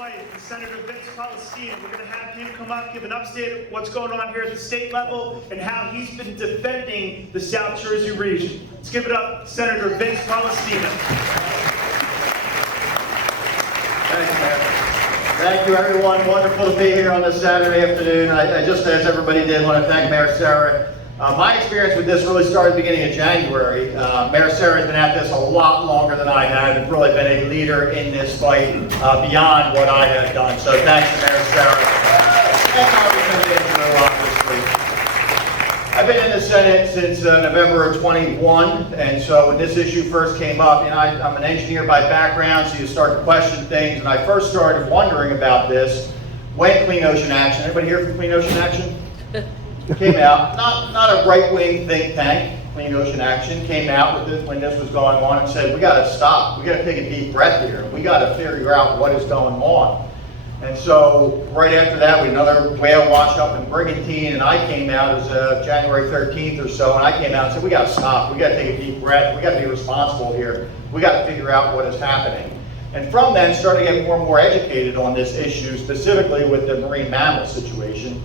fight from Senator Vince Polistina. We're going to have him come up, give an update of what's going on here at the state level and how he's been defending the South Jersey region. Let's give it up, Senator Vince Polistina. Thanks, Mayor. Thank you, everyone. Wonderful to be here on this Saturday afternoon. I just, as everybody did, want to thank Mayor Sarah. My experience with this really started beginning of January. Mayor Sarah has been at this a lot longer than I have and really been a leader in this fight beyond what I have done. So thanks to Mayor Sarah. And Congressman Andrew, obviously. I've been in the Senate since November of 21, and so when this issue first came up, I'm an engineer by background, so you start to question things, and I first started wondering about this when Clean Ocean Action, anybody here from Clean Ocean Action? Came out, not a right-wing think tank, Clean Ocean Action, came out with this when this was going on and said, we got to stop, we got to take a deep breath here, we got to figure out what is going on. And so right after that, we had another whale washed up in Brigantine, and I came out, it was January 13th or so, and I came out and said, we got to stop, we got to take a deep breath, we got to be responsible here, we got to figure out what is happening. And from then, started to get more and more educated on this issue, specifically with the marine mammal situation.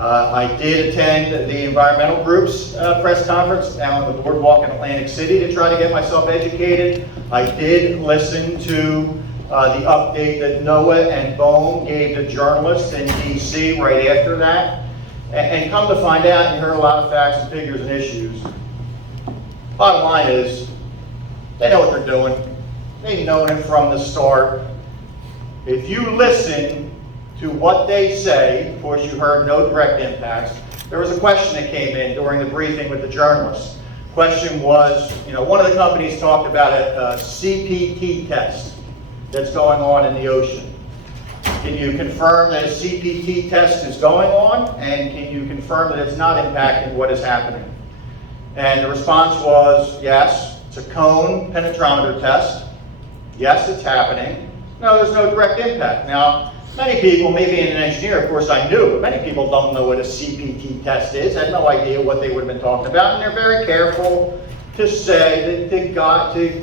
I did attend the environmental group's press conference down on the boardwalk in Atlantic City to try to get myself educated. I did listen to the update that NOAA and BOEM gave to journalists in DC right after that. And come to find out, you heard a lot of facts and figures and issues. Bottom line is, they know what they're doing. They've known it from the start. If you listen to what they say, of course you heard no direct impacts. There was a question that came in during the briefing with the journalists. Question was, one of the companies talked about a CPT test that's going on in the ocean. Can you confirm that a CPT test is going on, and can you confirm that it's not impacting what is happening? And the response was, yes, it's a cone penetrometer test. Yes, it's happening. No, there's no direct impact. Now, many people, maybe being an engineer, of course I knew, but many people don't know what a CPT test is, had no idea what they would have been talking about, and they're very careful to say, to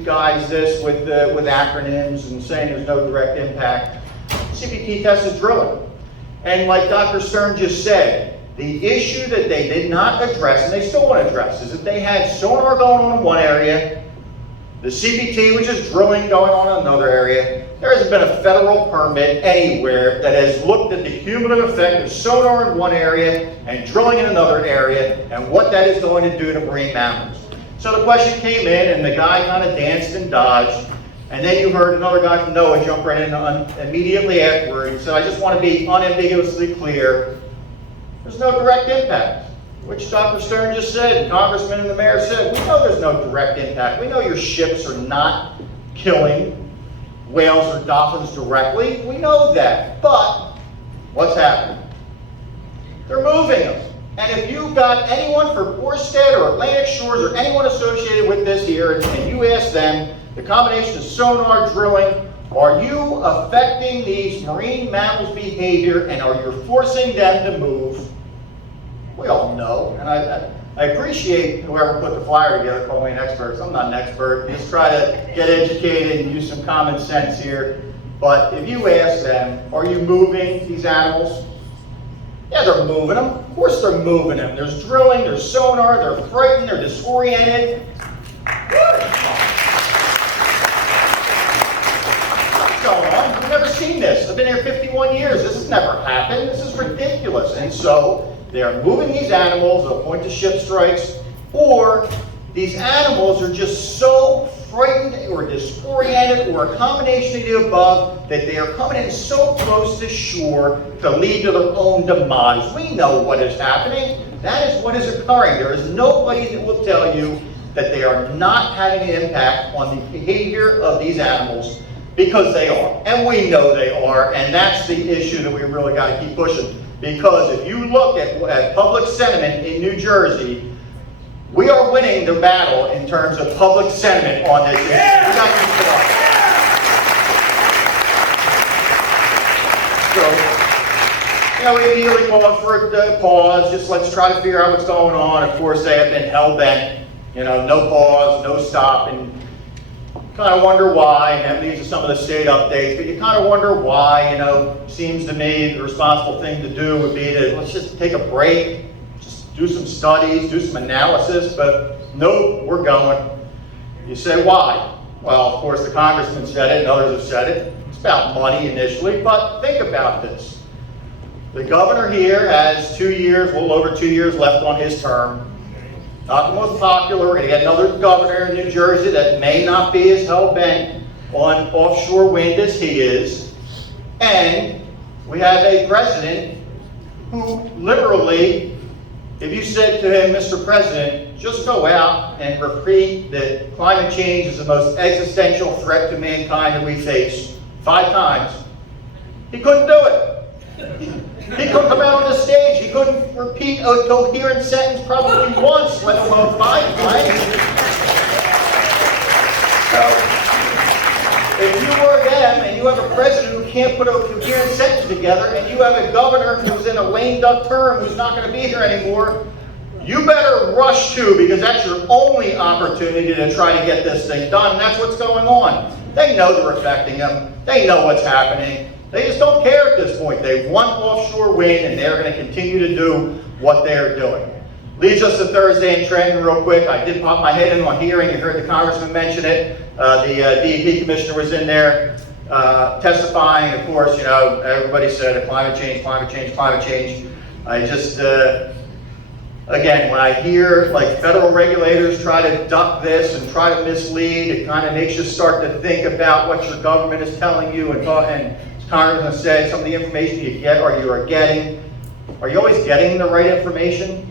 guise this with acronyms and saying there's no direct impact. CPT test is drilling. And like Dr. Stern just said, the issue that they did not address, and they still want to address, is that they had sonar going on in one area, the CPT, which is drilling, going on in another area. There hasn't been a federal permit anywhere that has looked at the cumulative effect of sonar in one area and drilling in another area and what that is going to do to marine mammals. So the question came in, and the guy kind of danced and dodged, and then you heard another guy from NOAA jump right in immediately afterward. He said, I just want to be unambiguously clear, there's no direct impact. Which Dr. Stern just said, and Congressman and the Mayor said, we know there's no direct impact. We know your ships are not killing whales or dolphins directly. We know that. But what's happening? They're moving them. And if you've got anyone from Orsted or Atlantic Shores or anyone associated with this here, and you ask them, the combination of sonar drilling, are you affecting these marine mammals' behavior, and are you forcing them to move? We all know, and I appreciate whoever put the flyer together, called me an expert. I'm not an expert. Just try to get educated and use some common sense here. But if you ask them, are you moving these animals? Yeah, they're moving them. Of course they're moving them. There's drilling, there's sonar, they're frightened, they're disoriented. What's going on? I've never seen this. I've been here 51 years. This has never happened. This is ridiculous. And so they are moving these animals, they'll point to ship strikes, or these animals are just so frightened or disoriented or a combination of the above that they are coming in so close to shore to lead to their own demise. We know what is happening. That is what is occurring. There is nobody that will tell you that they are not having an impact on the behavior of these animals, because they are. And we know they are, and that's the issue that we really got to keep pushing. Because if you look at public sentiment in New Jersey, we are winning the battle in terms of public sentiment on this issue. We got to keep it up. So, we immediately called for a pause. Just let's try to figure out what's going on. Of course, they have been hell-bent. No pause, no stop. And kind of wonder why, and that leads to some of the state updates, but you kind of wonder why, you know, seems to me the responsible thing to do would be to, let's just take a break, just do some studies, do some analysis, but no, we're going. You say, why? Well, of course, the congressman said it, and others have said it. It's about money initially, but think about this. The governor here has 2 years, a little over 2 years left on his term. Not the most popular. We're going to get another governor in New Jersey that may not be as hell-bent on offshore wind as he is. And we have a president who literally, if you said to him, Mr. President, just go out and repeat that climate change is the most existential threat to mankind that we face 5 times, he couldn't do it. He couldn't come out on the stage. He couldn't repeat a coherent sentence probably once, let alone 5 times. So, if you were them and you have a president who can't put a coherent sentence together, and you have a governor who's in a lame duck term who's not going to be here anymore, you better rush too, because that's your only opportunity to try to get this thing done, and that's what's going on. They know they're affecting them. They know what's happening. They just don't care at this point. They want offshore wind, and they're going to continue to do what they're doing. Leads us to Thursday in Trenton real quick. I did pop my head in on hearing. You heard the congressman mention it. The DEP commissioner was in there testifying. Of course, you know, everybody said climate change, climate change, climate change. I just, again, when I hear like federal regulators try to duck this and try to mislead, it kind of makes you start to think about what your government is telling you, and Congressman said some of the information you get or you are getting. Are you always getting the right information?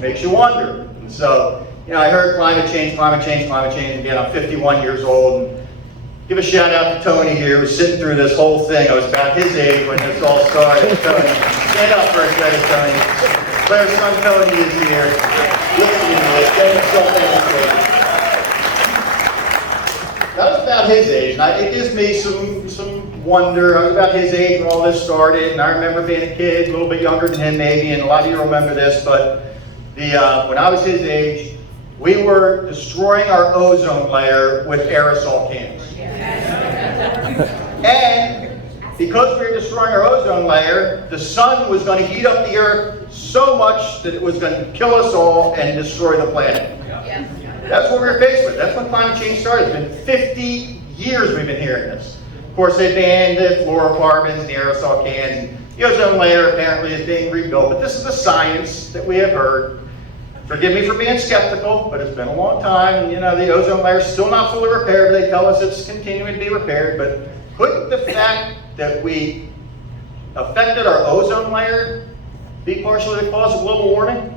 Makes you wonder. And so, you know, I heard climate change, climate change, climate change. Again, I'm 51 years old. And give a shout out to Tony here, who's sitting through this whole thing. I was about his age when this all started. Tony, stand up for a second, Tony. Claire's son Tony is here. Getting himself in. That was about his age, and it gives me some wonder. I was about his age when all this started, and I remember being a kid, a little bit younger than him maybe, and a lot of you remember this, but when I was his age, we were destroying our ozone layer with aerosol cans. And because we were destroying our ozone layer, the sun was going to heat up the earth so much that it was going to kill us all and destroy the planet. That's what we were faced with. That's when climate change started. It's been 50 years we've been hearing this. Of course, they banned the fluorocarbons and the aerosol cans. The ozone layer apparently is being rebuilt, but this is the science that we have heard. Forgive me for being skeptical, but it's been a long time, and you know, the ozone layer is still not fully repaired. They tell us it's continuing to be repaired, but couldn't the fact that we affected our ozone layer be partially the cause of global warming?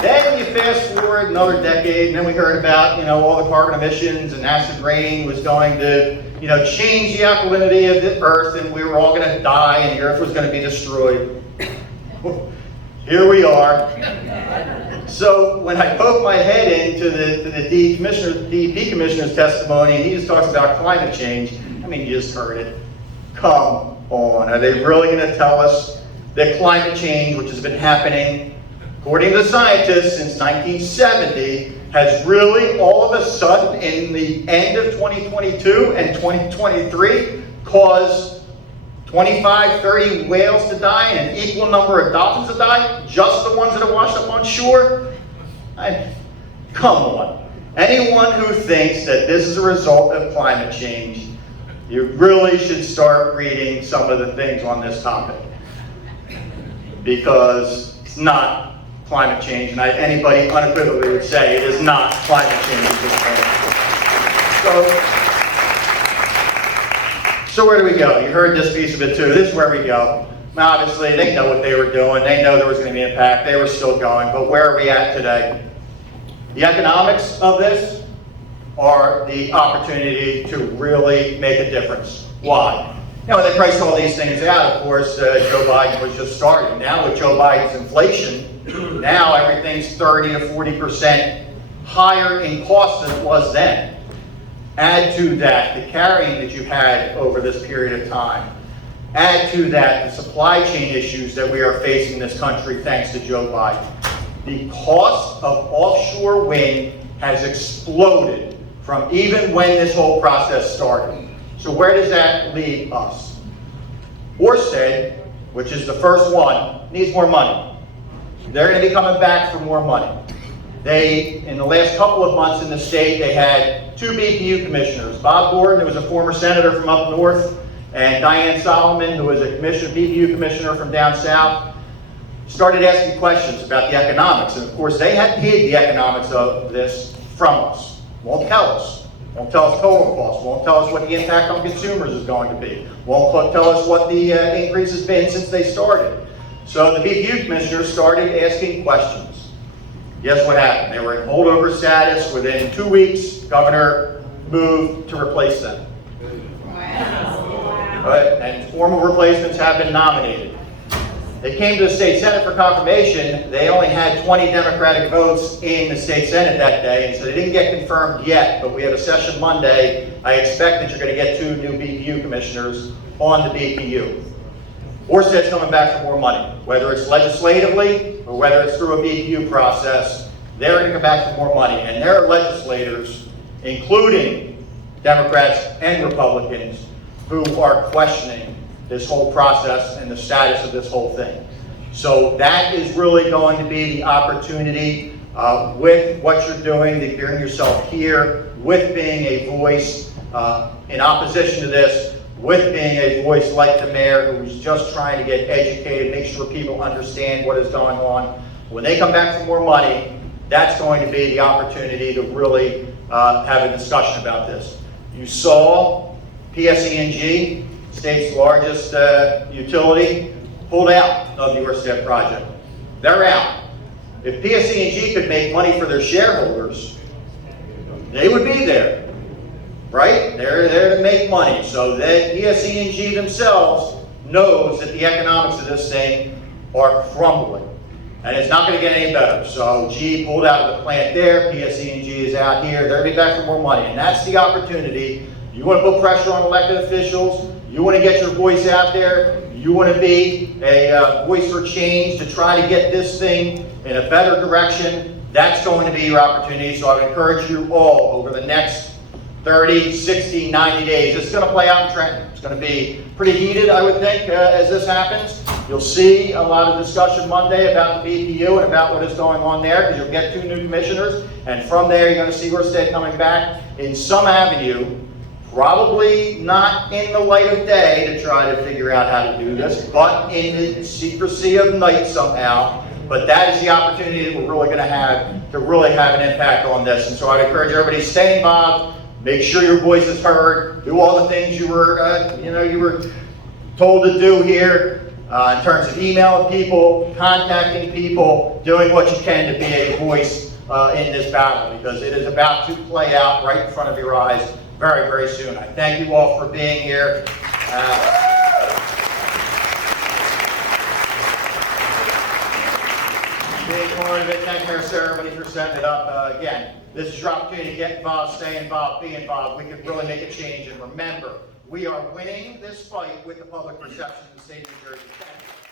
Then you fast forward another decade, and then we heard about, you know, all the carbon emissions, and acid rain was going to, you know, change the alkalinity of the earth, and we were all going to die, and the earth was going to be destroyed. Here we are. So when I poke my head into the DEP commissioner's testimony, and he just talks about climate change, I mean, you just heard it. Come on, are they really going to tell us that climate change, which has been happening according to scientists since 1970, has really all of a sudden in the end of 2022 and 2023 caused 25, 30 whales to die and an equal number of dolphins to die, just the ones that are washed up on shore? Come on. Anyone who thinks that this is a result of climate change, you really should start reading some of the things on this topic, because it's not climate change, and anybody unequivocally would say it is not climate change at this point. So where do we go? You heard this piece of it too. This is where we go. Now, obviously, they know what they were doing. They know there was going to be impact. They were still going. But where are we at today? The economics of this are the opportunity to really make a difference. Why? You know, when they priced all these things out, of course, Joe Biden was just starting. Now with Joe Biden's inflation, now everything's 30 to 40% higher in cost than it was then. Add to that the carrying that you've had over this period of time. Add to that the supply chain issues that we are facing in this country thanks to Joe Biden. The cost of offshore wind has exploded from even when this whole process started. So where does that leave us? Ørsted, which is the first one, needs more money. They're going to be coming back for more money. In the last couple of months in the state, they had 2 BPU commissioners. Bob Gordon, who was a former senator from up north, and Diane Solomon, who was a BPU commissioner from down south, started asking questions about the economics. And of course, they had hid the economics of this from us. Won't tell us. Won't tell us total costs. Won't tell us what the impact on consumers is going to be. Won't tell us what the increase has been since they started. So the BPU commissioners started asking questions. Guess what happened? They were in holdover status. Within 2 weeks, governor moved to replace them. Wow. Right? And formal replacements have been nominated. They came to the state senate for confirmation. They only had 20 Democratic votes in the state senate that day, and so they didn't get confirmed yet, but we have a session Monday. I expect that you're going to get 2 new BPU commissioners on the BPU. Ørsted's coming back for more money, whether it's legislatively or whether it's through a BPU process. They're going to come back for more money, and there are legislators, including Democrats and Republicans, who are questioning this whole process and the status of this whole thing. So that is really going to be the opportunity with what you're doing, to bring yourself here, with being a voice in opposition to this, with being a voice like the mayor who's just trying to get educated, make sure people understand what is going on. When they come back for more money, that's going to be the opportunity to really have a discussion about this. You saw PSE&G, state's largest utility, pulled out of the Ørsted project. They're out. If PSE&G could make money for their shareholders, they would be there. Right? They're there to make money. So that PSE&G themselves knows that the economics of this thing are crumbling. And it's not going to get any better. So G pulled out of the plant there, PSE&G is out here, they're going to be back for more money. And that's the opportunity. You want to put pressure on elected officials, you want to get your voice out there, you want to be a voice for change to try to get this thing in a better direction, that's going to be your opportunity. So I would encourage you all over the next 30, 60, 90 days. It's going to play out in Trenton. It's going to be pretty heated, I would think, as this happens. You'll see a lot of discussion Monday about the BPU and about what is going on there, because you'll get 2 new commissioners, and from there you're going to see Ørsted coming back in some avenue, probably not in the light of day to try to figure out how to do this, but in the secrecy of night somehow. But that is the opportunity that we're really going to have an impact on this. And so I'd encourage everybody to stay involved. Make sure your voice is heard. Do all the things you were told to do here in terms of emailing people, contacting people, doing what you can to be a voice in this battle, because it is about to play out right in front of your eyes very, very soon. I thank you all for being here. Being part of it. Thank you, Mayor Sarah, everybody, for setting it up. Again, this is your opportunity to get involved, stay involved, be involved. We could really make a change. And remember, we are winning this fight with the public perception in the state of New Jersey. Thank you.